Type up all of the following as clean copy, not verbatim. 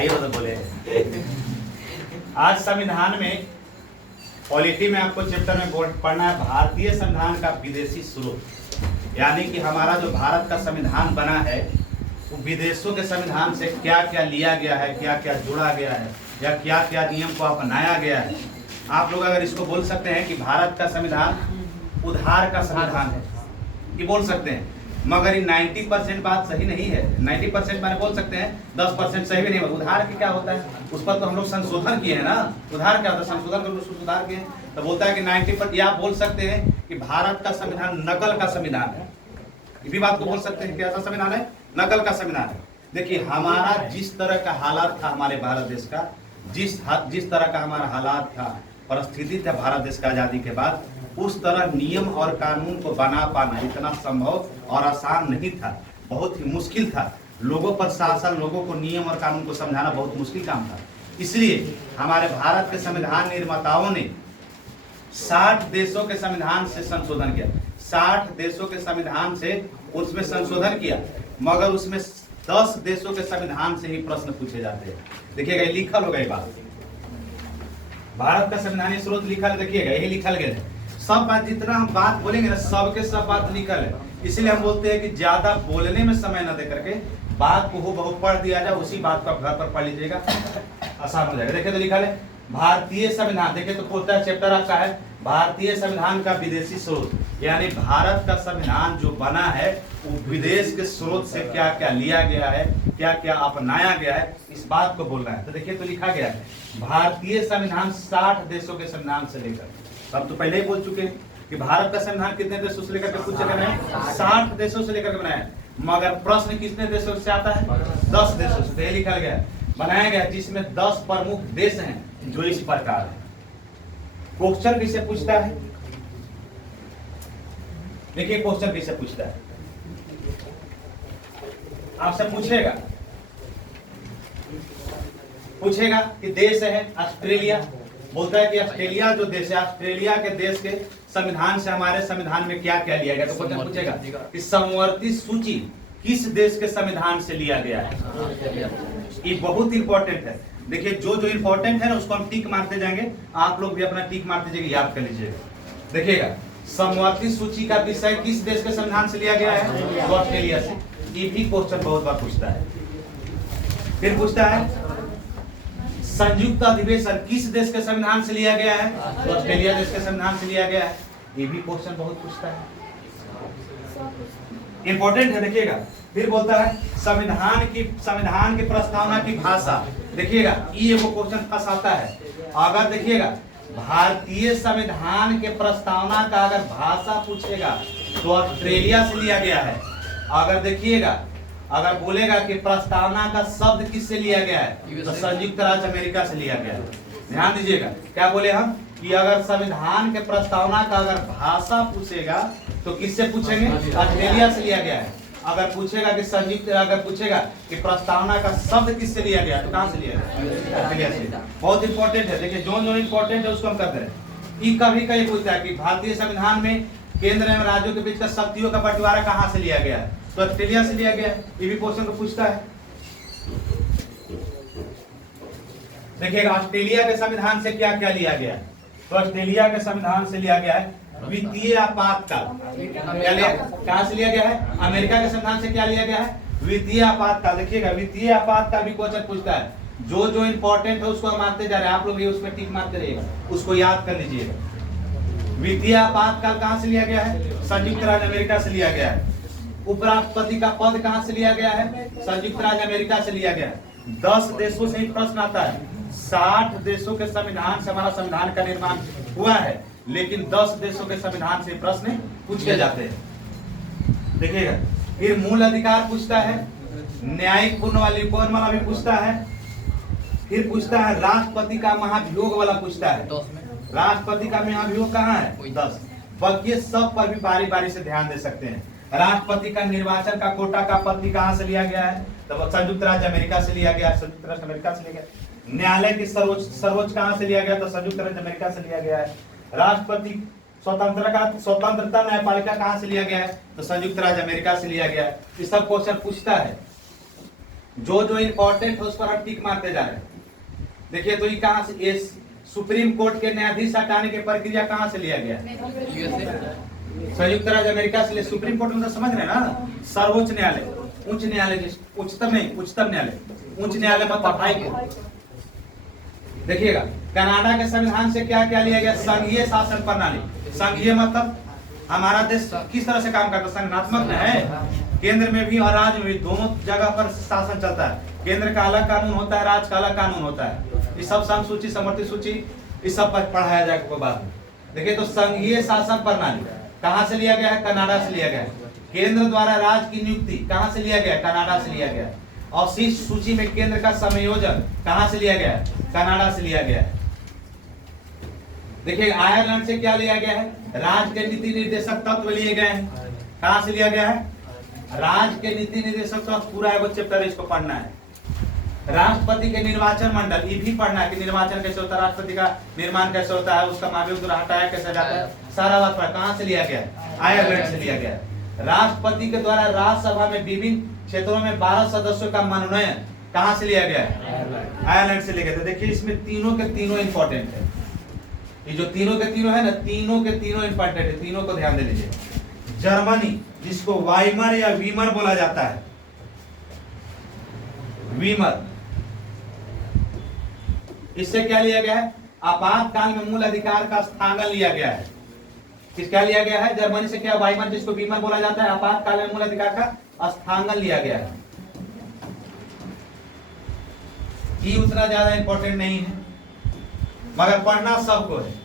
आइए तो बोले। आज संविधान में पॉलिटी में आपको चैप्टर में पढ़ना है भारतीय संविधान का विदेशी स्रोत, यानी कि हमारा जो भारत का संविधान बना है वो विदेशों के संविधान से क्या क्या लिया गया है, क्या क्या जुड़ा गया है, या क्या क्या नियम को अपनाया गया है। आप लोग अगर इसको बोल सकते हैं कि भारत का संविधान उधार का संविधान है, ये बोल सकते हैं, मगर ये 90% बात सही नहीं है। 90% मैंने बोल सकते हैं, 10% सही भी नहीं। उधार की क्या होता है, उस पर तो हम लोग संशोधन किए हैं ना। उधार क्या होता है, संशोधन कर उसको सुधार किए, तो बोलता है कि 90%। या आप बोल सकते हैं कि भारत का संविधान नकल का संविधान है, ये भी बात को बोल सकते हैं कि ऐसा संविधान है, नकल का संविधान है। देखिए हमारा जिस तरह का हालात था हमारे भारत देश का, जिस तरह का हमारा हालात था, परिस्थिति था भारत देश का आजादी के बाद, उस तरह नियम और कानून को बना पाना इतना संभव और आसान नहीं था, बहुत ही मुश्किल था। लोगों पर शासन, लोगों को नियम और कानून को समझाना बहुत मुश्किल काम था। इसलिए हमारे भारत के संविधान निर्माताओं ने 60 देशों के संविधान से संशोधन किया। 60 देशों के संविधान से उसमें संशोधन किया, मगर उसमें 10 देशों के संविधान से ही प्रश्न पूछे जाते हैं। देखिएगा लिखल होगा ये बात, भारत का संविधानीय स्रोत लिखल, देखिएगा यही लिखल गया है। सब बात जितना हम बात बोलेंगे ना, सबके सब बात लिखल है। इसलिए हम बोलते हैं कि ज्यादा बोलने में समय न दे करके बात को हूबहू पढ़ दिया जाए, उसी बात को आप घर पर पढ़ लीजिएगा, आसान हो जाएगा। देखिए तो लिखा है भारतीय संविधान, देखिए तो पूछता है चैप्टर आपका है भारतीय संविधान का विदेशी स्रोत, यानी भारत का संविधान जो बना है वो विदेश के स्रोत से क्या क्या लिया गया है, क्या क्या अपनाया गया है, इस बात को बोलना है। तो देखिए तो लिखा गया है भारतीय संविधान 60 देशों के संविधान से लेकर, हम तो पहले ही बोल चुके हैं कि भारत का संविधान कितने देशों से लेकर के कुछ जगह है, 60 देशों से लेकर के बनाया है। मगर प्रश्न कितने देशों से आता है, 10 देशों से। तो लिखा गया है बनाया गया जिसमें 10 प्रमुख देश हैं जो इस प्रकार है। क्वेश्चन किसे पूछता है, देखिए क्वेश्चन किसे पूछता है, आपसे पूछेगा कि देश है ऑस्ट्रेलिया, बोलता है कि ऑस्ट्रेलिया जो देश है, ऑस्ट्रेलिया के देश के संविधान से हमारे संविधान में क्या क्या लिया गया। तो क्वेश्चन पूछेगा कि समवर्ती सूची किस देश के संविधान से लिया गया है। ये बहुत इंपॉर्टेंट है। देखिए जो जो इंपॉर्टेंट है ना उसको हम टिक मारते जाएंगे, आप लोग भी अपना टिक मारते जाएंगे, याद कर लीजिएगा। देखिएगा समवर्ती सूची का विषय किस देश के संविधान से लिया गया है, तो ऑस्ट्रेलिया से। ये भी क्वेश्चन बहुत बार पूछता है। फिर पूछता है संयुक्त अधिवेशन किस देश के संविधान से लिया गया है, तो ऑस्ट्रेलिया देश के संविधान से लिया गया है। ये भी क्वेश्चन बहुत पूछता है, इंपॉर्टेंट है। देखिएगा फिर बोलता है संविधान की प्रस्तावना की भाषा। देखिएगा ये वो क्वेश्चन फंस आता है। अगर देखिएगा भारतीय संविधान के प्रस्तावना का अगर भाषा पूछेगा तो ऑस्ट्रेलिया से लिया गया है। अगर देखिएगा अगर बोलेगा कि प्रस्तावना का शब्द किससे लिया गया है, तो संयुक्त राज्य अमेरिका से लिया गया है। ध्यान दीजिएगा क्या बोले हम कि अगर संविधान के प्रस्तावना का अगर भाषा पूछेगा तो किससे पूछेंगे, ऑस्ट्रेलिया से लिया गया है। अगर पूछेगा कि अगर पूछेगा कि प्रस्तावना का शब्द किससे लिया गया तो कहां से लिया गया, ऑस्ट्रेलिया से। बहुत इंपॉर्टेंट है। देखिए जो जो इंपॉर्टेंट है उसको हम करते हैं। कभी कहीं पूछता है कि भारतीय संविधान में केंद्र एवं राज्यों के बीच का शक्तियों का बंटवारा कहां से लिया गया है, तो ऑस्ट्रेलिया से लिया गया है। ये भी क्वेश्चन को पूछता है। देखिएगा ऑस्ट्रेलिया के संविधान से क्या क्या लिया गया है, तो ऑस्ट्रेलिया के संविधान से लिया गया है वित्तीय आपातकाल। कहां से लिया गया है, अमेरिका के संविधान से क्या लिया गया है, वित्तीय आपातकाल। देखिएगा वित्तीय आपातकाल भी क्वेश्चन पूछता है। जो जो इंपॉर्टेंट है उसको हम मारते जा रहे हैं, आप लोग ये उसमें टिक मारते रहिएगा, उसको याद कर लीजिएगा। वित्तीय आपातकाल कहां से लिया गया है, संयुक्त राज्य अमेरिका से लिया गया है। उपराष्ट्रपति का पद कहां से लिया गया है, संयुक्त राज्य अमेरिका से लिया गया है। 10 देशों से ही प्रश्न आता है। 60 देशों के संविधान से हमारा संविधान का निर्माण हुआ है, लेकिन 10 देशों के संविधान से प्रश्न पूछे जाते हैं। देखिएगा फिर मूल अधिकार पूछता है, न्यायिक पूर्ण वाला भी पूछता है। फिर पूछता है राष्ट्रपति का महाभियोग वाला पूछता है। राष्ट्रपति का महाभियोग कहाँ है, 10। बाकी सब पर भी बारी बारी से ध्यान दे सकते हैं। राष्ट्रपति का निर्वाचन का कोटा का पद कहां से लिया गया है, तो संयुक्त राज्य अमेरिका से लिया गया, संयुक्त राज्य अमेरिका से लिया गया। न्यायालय की सर्वोच्च कहां से लिया गया, तो संयुक्त राज्य अमेरिका से लिया गया है। राष्ट्रपति स्वतंत्रता न्यायपालिका कहां से लिया गया है, तो संयुक्त राज्य अमेरिका से लिया गया है। ये सब क्वेश्चन पूछता है। जो जो इंपॉर्टेंट है उस पर हम टिक मारते जा रहे हैं। देखिए तो ये कहां से, ये सुप्रीम कोर्ट के न्यायाधीश हटाने की प्रक्रिया कहां से लिया गया? संयुक्त राज्य अमेरिका से। सुप्रीम कोर्ट में तो समझ रहे हैं ना, सर्वोच्च न्यायालय, उच्च न्यायालय, उच्चतम नहीं, उच्चतम न्यायालय, उच्च न्यायालय मतलब हाई कोर्ट। देखिएगा कनाडा के संविधान से क्या क्या लिया गया? संघीय शासन प्रणाली। संघीय मतलब हमारा देश किस तरह से काम करता है? संगठनात्मक न है, केंद्र में भी और राज्य में भी, दोनों जगह पर शासन चलता है। केंद्र का अलग कानून होता है, राज्य का अलग कानून होता है। ये सब समसूची, समवर्ती सूची, इस सब पर पढ़ाया जाएगा बाद में। देखिए तो संघीय शासन प्रणाली कहां से लिया गया है? कनाडा से लिया गया है। केंद्र द्वारा राज्य की नियुक्ति कहां से लिया गया? कनाडा से लिया गया है। और शीर्ष सूची में केंद्र का समायोजन कहां से लिया गया है? कनाडा से लिया गया है। देखिए आयरलैंड से क्या लिया गया है? राज्य के नीति निर्देशक तत्व लिए गए हैं। कहां से लिया गया है? राज्य के नीति निर्देशक तत्व, पूरा एगो चैप्टर इसको पढ़ना है। राष्ट्रपति के निर्वाचन मंडल, ये भी पढ़ना है कि निर्वाचन कैसे होता है, राष्ट्रपति का निर्माण कैसे होता है, उसका महाभियोग हटाया कैसे जाता है, सारा बात पढ़ा। कहां से लिया गया है? आयरलैंड से लिया गया है। राष्ट्रपति के द्वारा राज्यसभा में विभिन्न क्षेत्रों में 12 सदस्यों का मनोनयन कहां से लिया गया है? आयरलैंड से लिया गया। तो देखिए इसमें तीनों के तीनों इंपॉर्टेंट है। ये जो तीनों के तीनों है ना, तीनों के तीनों इंपॉर्टेंट है, तीनों को ध्यान दे लीजिए। जर्मनी, जिसको वाइमर या वीमर बोला जाता है, वीमर, इससे क्या लिया गया है? आपातकाल में मूल अधिकार का स्थानांतरण लिया गया है। किस क्या लिया गया है? जर्मनी से क्या? वाइमर, जिसको वीमर बोला जाता है, आपातकाल में मूल अधिकार का स्थानांतरण लिया गया है। ये उतना ज्यादा इंपॉर्टेंट नहीं है, मगर पढ़ना सबको है।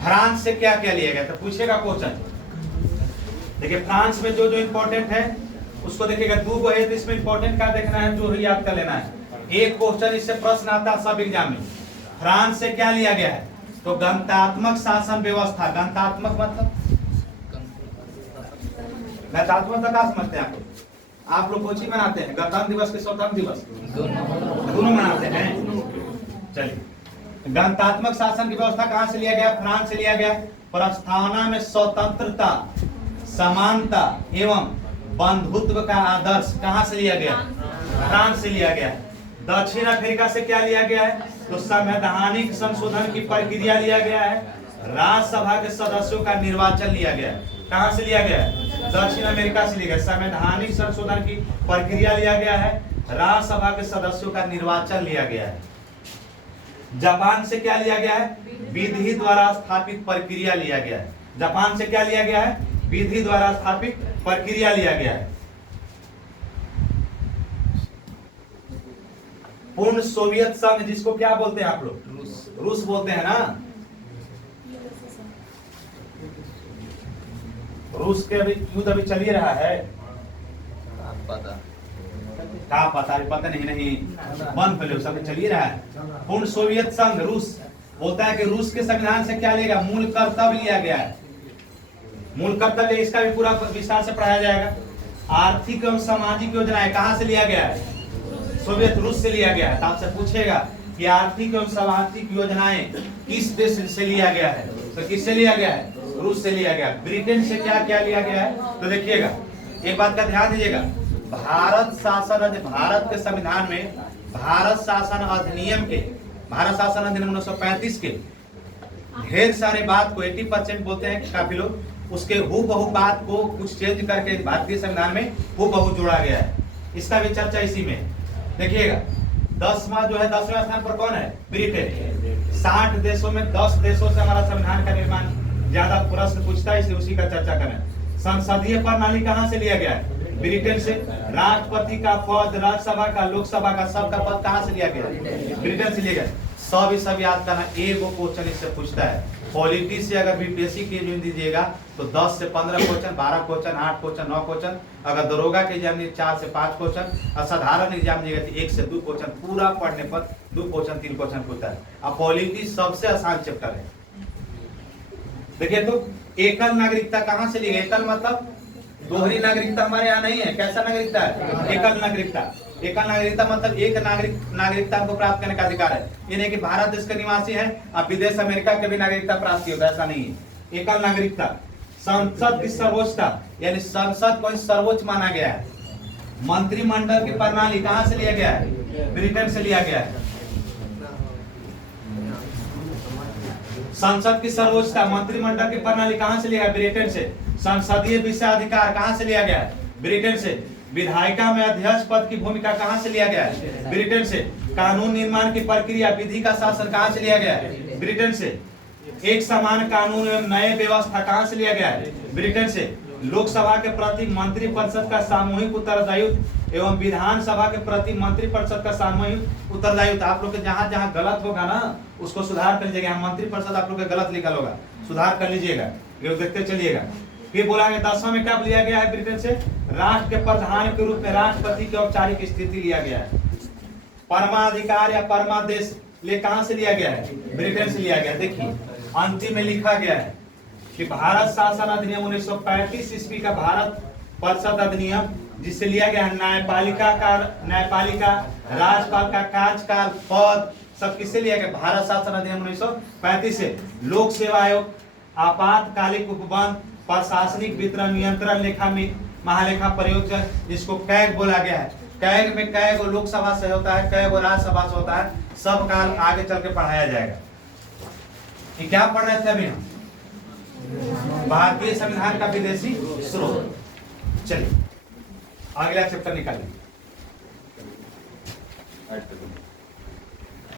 फ्रांस से क्या क्या लिया गया? तो पूछेगा क्वेश्चन। देखिए फ्रांस में जो जो इंपॉर्टेंट है उसको देखिएगा। दो को है तो इसमें इंपॉर्टेंट क्या देखना है, जो याद कर लेना है। एक क्वेश्चन इससे प्रश्न आता है सब एग्जाम में। फ्रांस से क्या लिया गया है? तो गणतात्मक शासन व्यवस्था। गणतात्मक मतलब, गणतात्मक का क्या समझते हैं आप लोग कोची मनाते हैं? गणतंत्र दिवस के स्वतंत्र दिवस दोनों मनाते हैं। चलिए गणतात्मक शासन की व्यवस्था कहां से लिया गया? फ्रांस से लिया गया। प्रस्तावना में स्वतंत्रता, समानता एवं बंधुत्व का आदर्श कहां से लिया गया? फ्रांस से लिया गया। दक्षिण अफ्रीका से क्या लिया गया है? तो संवैधानिक संशोधन की प्रक्रिया लिया गया है। राज्यसभा के सदस्यों का निर्वाचन लिया गया। कहां से लिया गया है? दक्षिण अमेरिका से लिया गया। संवैधानिक संशोधन की प्रक्रिया लिया गया है, राज्यसभा के सदस्यों का निर्वाचन लिया गया है। जापान से क्या लिया गया है? विधि द्वारा स्थापित प्रक्रिया लिया गया है। जापान से क्या लिया गया है? विधि द्वारा स्थापित प्रक्रिया लिया गया है। पूर्ण सोवियत संघ, जिसको क्या बोलते हैं आप लोग? रूस बोलते हैं ना। रूस के अभी युद्ध अभी चल ही रहा है। क्या पता? पता नहीं बंद पहले सब चल ही रहा है। पूर्ण सोवियत संघ रूस बोलता है कि रूस के संविधान से क्या लेगा? मूल कर्तव्य लिया गया है। मूल कर्तव्य, इसका भी पूरा विस्तार से पढ़ाया जाएगा। आर्थिक एवं सामाजिक योजनाएं कहां से लिया गया है? सोवियत रूस से लिया गया है। तो आपसे पूछेगा कि आर्थिक एवं सामाजिक योजनाएं किस देश से लिया गया है? तो किससे लिया गया है? रूस से लिया गया। ब्रिटेन से क्या क्या लिया गया है? तो देखिएगा एक बात का ध्यान दीजिएगा। भारत के संविधान में भारत शासन अधिनियम के, भारत शासन अधिनियम 1935 के ढेर सारे बात को 80% बोलते हैं काफी लोग, उसके हूबहू बात को कुछ चेंज करके भारतीय संविधान में हूबहू जोड़ा गया है। इसका भी चर्चा इसी में। देखिएगा 10वां जो है, 10वें स्थान पर कौन है? ब्रिटेन। 60 देशों में 10 देशों से हमारा संविधान का निर्माण ज्यादा प्रश्न पूछता है, इसलिए उसी का चर्चा करें। संसदीय प्रणाली कहां से लिया गया है? ब्रिटेन से। राष्ट्रपति का पद, राज्यसभा का, लोकसभा का, सबका पद कहां से लिया गया? ब्रिटेन से लिया गया। सब याद करना। एक वो क्वेश्चन इससे पूछता है। पॉलिटी से अगर बीपीएससी के एग्जाम दीजिएगा तो 10 से 15 क्वेश्चन, 12 क्वेश्चन, 8 क्वेश्चन, 9 क्वेश्चन। अगर दरोगा के एग्जाम में 4 से 5 क्वेश्चन, और साधारण एग्जाम दीजिएगा तो 1 से 2 क्वेश्चन। पूरा पढ़ने पर 2 क्वेश्चन 3 क्वेश्चन पूछता है। अब पॉलिटी सबसे आसान चैप्टर है। देखिए तो एकल नागरिकता कहां से ली गई? एकल मतलब दोहरी नागरिकता हमारे यहाँ नहीं है। कैसा नागरिकता है? एकल नागरिकता। एकल नागरिकता मतलब एक नागरिकता को प्राप्त करने का अधिकार है। ये नहीं कि भारत देश के निवासी है आप विदेश अमेरिका के भी नागरिकता प्राप्त की होगा, ऐसा नहीं है। एकल नागरिकता संसद की सर्वोच्चता, यानी संसद को सर्वोच्च माना गया है। मंत्रिमंडल की प्रणाली कहां से लिया गया है? ब्रिटेन से लिया गया है। संसद की सर्वोच्चता, मंत्रिमंडल की प्रणाली कहां से लिया गया? ब्रिटेन से। संसदीय विशेषाधिकार कहां से लिया गया है? ब्रिटेन से। विधायिका में अध्यक्ष पद की भूमिका कहां से लिया गया है? ब्रिटेन से। कानून निर्माण की प्रक्रिया, विधि का शासन कहां से लिया गया है? ब्रिटेन से। एक समान कानून एवं नए व्यवस्था कहां से लिया गया है? ब्रिटेन से। लोकसभा के प्रति मंत्रिपरिषद का सामूहिक उत्तरदायित्व एवं विधानसभा के प्रति मंत्रिपरिषद का सामूहिक उत्तरदायित्व। आप लोग के जहां जहां गलत होगा ना उसको सुधार कर लीजिएगा। मंत्रिपरिषद आप लोग के गलत लिखा होगा, सुधार कर लीजिएगा, ये देखते चलिएगा। फिर बोला गया 10वां में क्या लिया गया है ब्रिटेन से? राष्ट्र के प्रधान के रूप में राष्ट्रपति की औपचारिक स्थिति लिया गया है। परमाधिकार या परमादेश ले कहां से लिया गया है? ब्रिटेन से लिया गया। देखिए अंतिम में लिखा गया है कि भारत शासन अधिनियम 1935 ईस्वी का भारत परिषद अधिनियम, जिससे लिया गया है न्यायपालिका, राज्यपाल का कार्यकाल, पद, सब किससे लिया गया? भारत शासन अधिनियम 1935 से। लोक सेवा आयोग, आपातकालिक उपबंध, प्रशासनिक वितरण, नियंत्रण, लेखा में महालेखा प्रयोजन, जिसको कैग बोला गया है। कैग में कैग लोकसभा से होता है, कैग राज्यसभा से होता है। सब काल आगे चल के पढ़ाया जाएगा। ये क्या पढ़ रहे थे अभी हम? भारतीय संविधान का विदेशी स्रोत। चलिए अगला चैप्टर निकालिए।